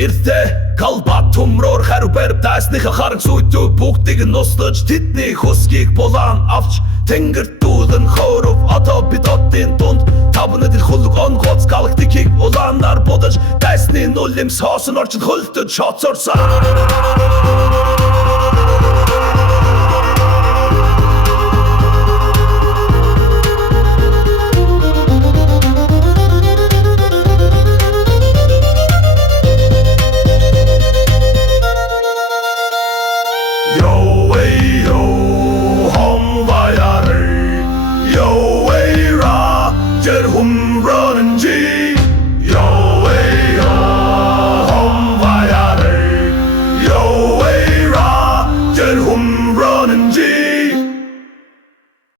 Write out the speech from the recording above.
иртэ Калбат тумроор хариу барив дайсныхаа харан сүйдүү бүгдийг нь устж тэдний хөсгийг булаан авч тэнгэр дүүлэн хооров одоо бид одын дунд тавнад ил хулг он гоц галактикийг улаанаар будаж дайсны нулимс хоосон орчид хөлдөж шоцорсан Hum